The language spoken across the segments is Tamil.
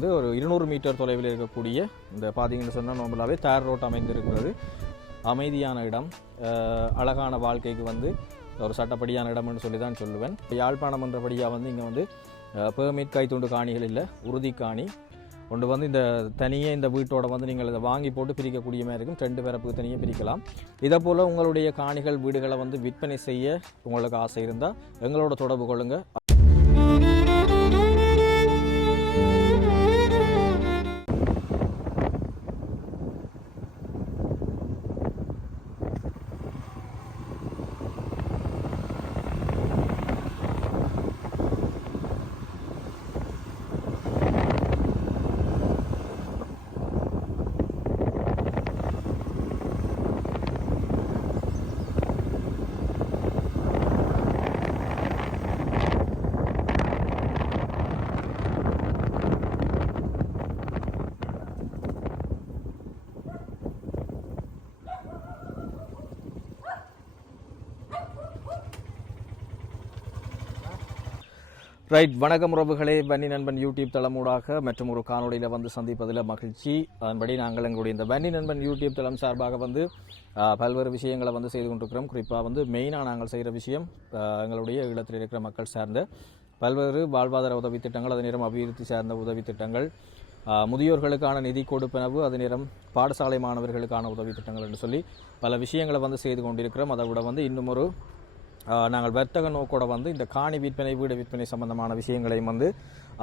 இது ஒரு இருநூறு மீட்டர் தொலைவில் இருக்கக்கூடிய இந்த பார்த்தீங்கன்னு சொன்னால் நார்மலாகவே தார் ரோட் அமைந்திருக்கிறது. அமைதியான இடம். அழகான வாழ்க்கைக்கு வந்து ஒரு சட்டப்படியான இடம்னு சொல்லி தான் சொல்லுவேன். யாழ்ப்பாணம் என்றபடியாக வந்து இங்கே வந்து பேர்மிட் கைத்துண்டு காணிகள் இல்லை உறுதி காணி. ஒன்று வந்து இந்த தனியே இந்த வீட்டோட வந்து நீங்கள் இதை வாங்கி போட்டு பிரிக்கக்கூடிய மாதிரி இருக்கும். ரெண்டு பிறப்புக்கு தனியாக பிரிக்கலாம். இதை போல் உங்களுடைய காணிகள் வீடுகளை வந்து விற்பனை செய்ய உங்களுக்கு ஆசை இருந்தால் எங்களோட தொடர்பு கொள்ளுங்கள் ரைட் வணக்கம் உறவுகளே. வன்னி நண்பன் யூடியூப் தளமூடாக மற்றும் ஒரு காணொலியில் வந்து சந்திப்பதில் மகிழ்ச்சி. அதன்படி நாங்கள் எங்களுடைய இந்த வன்னி நண்பன் யூடியூப் தளம் சார்பாக வந்து பல்வேறு விஷயங்களை வந்து செய்து கொண்டிருக்கிறோம். குறிப்பாக வந்து மெயினாக நாங்கள் செய்கிற விஷயம் எங்களுடைய ஈழத்தில் இருக்கிற மக்கள் சார்ந்த பல்வேறு வாழ்வாதார உதவி திட்டங்கள் அது நேரம் அபிவிருத்தி சார்ந்த உதவி திட்டங்கள் முதியோர்களுக்கான நிதி கொடுப்பனவு அது நேரம் பாடசாலை மாணவர்களுக்கான உதவி திட்டங்கள் என்று சொல்லி பல விஷயங்களை வந்து செய்து கொண்டிருக்கிறோம். அதை விட வந்து இன்னும் ஒரு நாங்கள் வர்த்தக நோக்கோட வந்து இந்த காணி விற்பனை வீடு விற்பனை சம்பந்தமான விஷயங்களையும் வந்து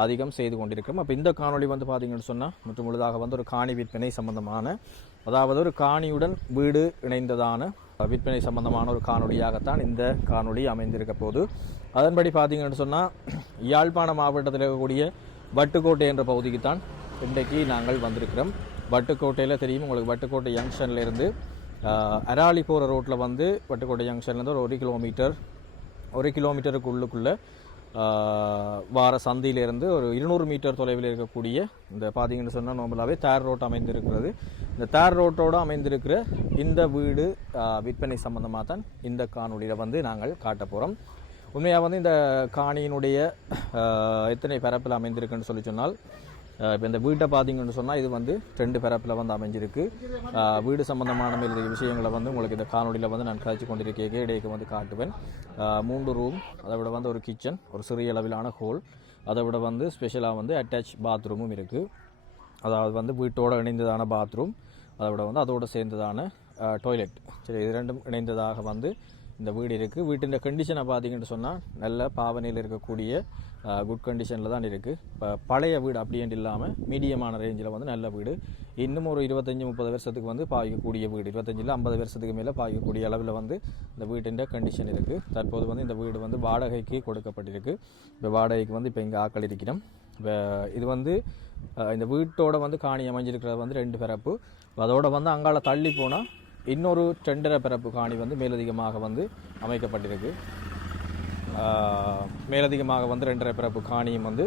அதிகம் செய்து கொண்டிருக்கிறோம். அப்போ இந்த காணொளி வந்து பார்த்தீங்கன்னு சொன்னால் மற்றும் முழுதாக வந்து ஒரு காணி விற்பனை சம்பந்தமான அதாவது ஒரு காணியுடன் வீடு இணைந்ததான விற்பனை சம்பந்தமான ஒரு காணொலியாகத்தான் இந்த காணொலி அமைந்திருக்க போது. அதன்படி பார்த்தீங்கன்னு சொன்னால் யாழ்ப்பாண மாவட்டத்தில் இருக்கக்கூடிய வட்டுக்கோட்டை என்ற பகுதிக்கு தான் இன்றைக்கு நாங்கள் வந்திருக்கிறோம். வட்டுக்கோட்டையில் தெரியும் உங்களுக்கு வட்டுக்கோட்டை ஜங்ஷன்லேருந்து இருந்து அராலி போகிற ரோட்டில் வந்து வட்டுக்கோட்டை ஜங்ஷன்லேருந்து ஒரு ஒரு கிலோமீட்டர் ஒரு கிலோமீட்டருக்கு உள்ளுக்குள்ளே வார சந்தியிலிருந்து ஒரு இருநூறு மீட்டர் தொலைவில் இருக்கக்கூடிய இந்த பார்த்தீங்கன்னு சொன்னால் நார்மலாகவே தேர் ரோட் அமைந்திருக்கிறது. இந்த தேர் ரோட்டோடு அமைந்திருக்கிற இந்த வீடு விற்பனை சம்மந்தமாக தான் இந்த காணொலியில் வந்து நாங்கள் காட்ட போகிறோம் உண்மையாக வந்து இந்த காணியினுடைய எத்தனை பரப்பில் அமைந்திருக்குன்னு சொல்லி சொன்னால் இப்போ இந்த வீட்டை பார்த்தீங்கன்னு சொன்னால் இது வந்து ரெண்டு பிறப்பில் வந்து அமைஞ்சிருக்கு. வீடு சம்பந்தமான மேலதிக விஷயங்களை வந்து உங்களுக்கு இந்த காணொலியில் வந்து நான் கழிச்சு கொண்டிருக்கேன். இடையே வந்து காட்டுவேன். மூன்று ரூம் அதை விட வந்து ஒரு கிச்சன் ஒரு சிறிய அளவிலான ஹோல் அதை விட வந்து ஸ்பெஷலாக வந்து அட்டாச் பாத்ரூமும் இருக்குது அதாவது வந்து வீட்டோடு இணைந்ததான பாத்ரூம் அதை விட வந்து அதோடு சேர்ந்ததான டாய்லெட் சரி இது ரெண்டும் இணைந்ததாக வந்து இந்த வீடு இருக்குது வீட்டின் கண்டிஷனை பார்த்தீங்கன்னு சொன்னால் நல்ல பாவனையில் இருக்கக்கூடிய குட் கண்டிஷனில் தான் இருக்குது இப்போ பழைய வீடு அப்படின்ட்டு இல்லாமல் மீடியமான ரேஞ்சில் வந்து நல்ல வீடு. இன்னும் ஒரு இருபத்தஞ்சி முப்பது வருஷத்துக்கு வந்து பாய்க்கக்கூடிய வீடு. இருபத்தஞ்சில் ஐம்பது வருஷத்துக்கு மேலே பாய்க்கக்கூடிய அளவில் வந்து இந்த வீட்டின் கண்டிஷன் இருக்குது தற்போது வந்து இந்த வீடு வந்து வாடகைக்கு கொடுக்கப்பட்டிருக்கு. இப்போ வாடகைக்கு வந்து இப்போ இங்கே ஆக்கள் இருக்கிறோம். இப்போ இது வந்து இந்த வீட்டோட வந்து காணி அமைஞ்சிருக்கிறது வந்து ரெண்டு பிறப்பு. அதோட வந்து அங்கால தள்ளி போனால் இன்னொரு ரெண்டரை பிறப்பு காணி வந்து மேலதிகமாக வந்து அமைக்கப்பட்டிருக்கு. மேலதிகமாக வந்து ரெண்டரை பிறப்பு காணியும் வந்து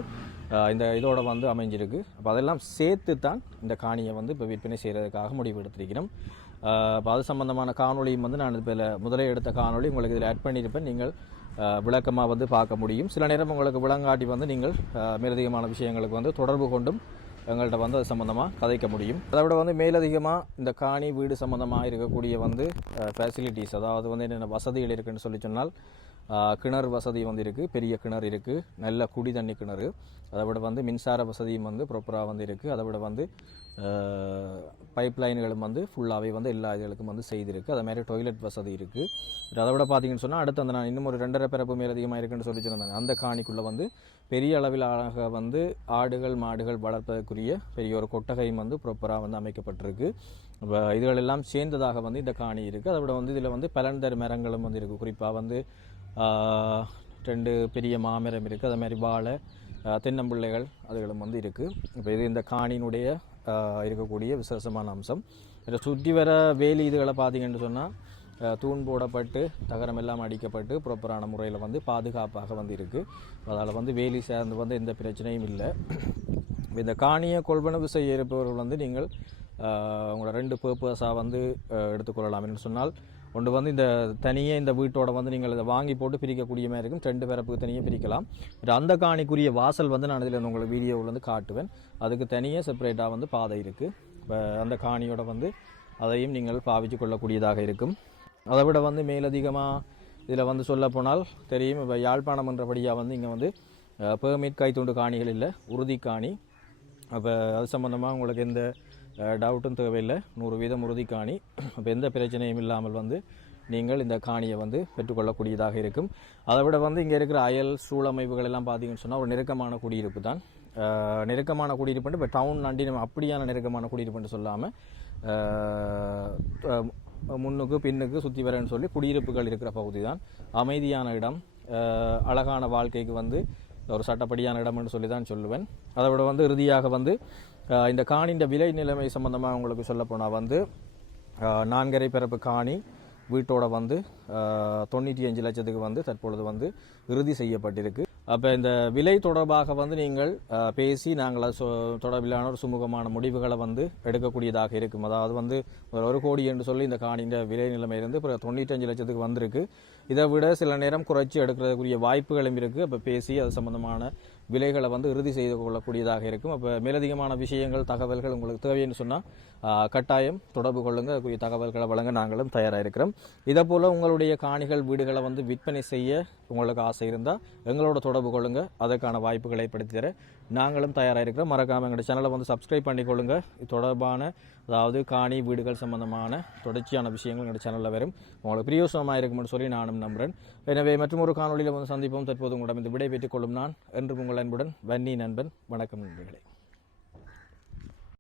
இந்த இதோட வந்து அமைஞ்சிருக்கு. அப்போ அதெல்லாம் சேர்த்து தான் இந்த காணியை வந்து இப்போ விற்பனை செய்கிறதுக்காக முடிவு எடுத்திருக்கிறோம். அப்போ அது சம்மந்தமான காணொளியும் வந்து நான் இதில் முதலே எடுத்த காணொலி உங்களுக்கு இதில் ஆட் பண்ணியிருப்பேன். நீங்கள் விளக்கமாக வந்து பார்க்க முடியும். சில நேரம் உங்களுக்கு விளங்காட்டி வந்து நீங்கள் மேலதிகமான விஷயங்களுக்கு வந்து தொடர்பு கொண்டும் எங்கள்கிட்ட வந்து அது சம்மந்தமாக கதைக்க முடியும். அதை விட வந்து மேலதிகமாக இந்த காணி வீடு சம்மந்தமாக இருக்கக்கூடிய வந்து ஃபெசிலிட்டிஸ் அதாவது வந்து என்னென்ன வசதிகள் இருக்குதுன்னு சொல்லி சொன்னால் கிணறு வசதி வந்து இருக்குது பெரிய கிணறு இருக்குது நல்ல குடி தண்ணி கிணறு. அதை விட வந்து மின்சார வசதியும் வந்து ப்ராப்பராக வந்து இருக்குது அதை விட வந்து பைப் லைன்களும் வந்து ஃபுல்லாகவே வந்து எல்லா இதுகளுக்கும் வந்து செய்திருக்கு. அதே மாதிரி டொய்லெட் வசதி இருக்குது அதை விட பார்த்தீங்கன்னு சொன்னால் அடுத்து அந்த நான் இன்னும் ஒரு ரெண்டரை பிறப்பு மேல் அதிகமாக இருக்குன்னு சொல்லி சொன்னேன். அந்த காணிக்குள்ளே வந்து பெரிய அளவிலாக வந்து ஆடுகள் மாடுகள் வளர்ப்பதற்குரிய பெரிய ஒரு கொட்டகையும் வந்து ப்ராப்பராக வந்து அமைக்கப்பட்டிருக்கு. இப்போ இதுகளெல்லாம் சேர்ந்ததாக வந்து இந்த காணி இருக்குது அதை விட வந்து இதில் வந்து பலன்தர் மரங்களும் வந்து இருக்குது குறிப்பாக வந்து ரெண்டு பெரிய மாமரம் இருக்குது அதே மாதிரி வாழை தென்னம்பிள்ளைகள் அதுகளும் வந்து இருக்குது இப்போ இது இந்த காணியினுடைய இருக்கக்கூடிய விசேஷமான அம்சம். இதை சுற்றி வர வேலி இதுகளை பார்த்தீங்கன்னு சொன்னால் தூண் போடப்பட்டு தகரம் எல்லாம் அடிக்கப்பட்டு ப்ராப்பரான முறையில் வந்து பாதுகாப்பாக வந்து இருக்குது அதால் வந்து வேலி சேர்ந்து வந்து எந்த பிரச்சனையும் இல்லை. இந்த காணியை கொள்வனவு செய்ய இருப்பவர்கள் வந்து நீங்கள் உங்களோட ரெண்டு பர்பஸாக வந்து எடுத்துக்கொள்ளலாம். என்று சொன்னால் ஒன்று வந்து இந்த தனியே இந்த வீட்டோட வந்து நீங்கள் இதை வாங்கி போட்டு பிரிக்கக்கூடிய மாதிரி இருக்கும். ரெண்டு பிறப்புக்கு தனியாக பிரிக்கலாம். பட் அந்த காணிக்குரிய வாசல் வந்து நான் இதில் உங்களுக்கு வீடியோவில் வந்து காட்டுவேன். அதுக்கு தனியாக செப்பரேட்டாக வந்து பாதை இருக்குது இப்போ அந்த காணியோட வந்து அதையும் நீங்கள் பாவிச்சு கொள்ளக்கூடியதாக இருக்கும். அதை விட வந்து மேலதிகமாக இதில் வந்து சொல்லப்போனால் தெரியும். இப்போ யாழ்ப்பாணம் என்றபடியாக வந்து இங்கே வந்து பெர்மிட் கைத்துண்டு காணிகள் இல்லை உறுதி காணி. அப்போ அது சம்மந்தமாக உங்களுக்கு எந்த டவுட்டும் தேவையில்லை. நூறு வீதம் உறுதி காணி. அப்போ எந்த பிரச்சனையும் இல்லாமல் வந்து நீங்கள் இந்த காணியை வந்து பெற்றுக்கொள்ளக்கூடியதாக இருக்கும். அதை விட வந்து இங்கே இருக்கிற அயல் சூழமைப்புகள் எல்லாம் பார்த்தீங்கன்னு சொன்னால் ஒரு நெருக்கமான குடியிருப்பு தான். நெருக்கமான குடியிருப்புன்னு இப்போ டவுன் நண்டினம் நம்ம அப்படியான நெருக்கமான குடியிருப்புன்னு சொல்லாமல் முன்னுக்கு பின்னுக்கு சுற்றி வரேன்னு சொல்லி குடியிருப்புகள் இருக்கிற பகுதி தான் அமைதியான இடம். அழகான வாழ்க்கைக்கு வந்து ஒரு சட்டப்படியான இடம்னு சொல்லி தான் சொல்லுவேன். அதை விட வந்து இறுதியாக வந்து இந்த காணின்ற விலை நிலைமை சம்மந்தமாக உங்களுக்கு சொல்லப்போனால் வந்து நான்கரை பிறப்பு காணி வீட்டோட வந்து தொண்ணூற்றி அஞ்சு லட்சத்துக்கு வந்து தற்பொழுது வந்து இறுதி செய்யப்பட்டிருக்கு. அப்போ இந்த விலை தொடர்பாக வந்து நீங்கள் பேசி நாங்கள் சொ- தொடர்பிலான ஒரு சுமூகமான முடிவுகளை வந்து எடுக்கக்கூடியதாக இருக்கும். அதாவது வந்து ஒரு ஒரு கோடி என்று சொல்லி இந்த காணியின் விலை நிலைமை இருந்து இப்போ தொண்ணூற்றஞ்சு லட்சத்துக்கு வந்திருக்கு. இதை விட சில நேரம் குறைச்சி எடுக்கிறதுக்குரிய வாய்ப்புகளும் இருக்குது அப்போ பேசி அது சம்பந்தமான விலைகளை வந்து இறுதி செய்து கொள்ளக்கூடியதாக இருக்கும். அப்போ மேலதிகமான விஷயங்கள் தகவல்கள் உங்களுக்கு தேவைன்னு சொன்னால் கட்டாயம் தொடர்பு கொள்ளுங்க அதுக்குரிய தகவல்களை வழங்க நாங்களும் தயாராக இருக்கிறோம் இதே போல் உங்களுடைய காணிகள் வீடுகளை வந்து விற்பனை செய்ய உங்களுக்கு ஆசை இருந்தால் எங்களோட தொடர்பு கொள்ளுங்க. அதற்கான வாய்ப்புகளை ஏற்படுத்தி தர நாங்களும் தயாராக இருக்கிறோம் மறக்காமல் எங்களுடைய சேனலை வந்து சப்ஸ்கிரைப் பண்ணிக்கொள்ளுங்க. இது தொடர்பான அதாவது காணி வீடுகள் சம்பந்தமான தொடர்ச்சியான விஷயங்கள் எங்களுடைய சேனலில் வரும். உங்களுக்கு பிரியோசனமாக இருக்கும்னு சொல்லி நானும் நம்புகிறேன் எனவே மற்றும் ஒரு காணொலியில் வந்து சந்திப்போம். தற்போது உங்களிடம் இந்த விடை பெற்றுக் கொள்ளும் நான் என்று உங்கள் அன்புடன் வன்னி நண்பன். வணக்கம் நண்பர்களே.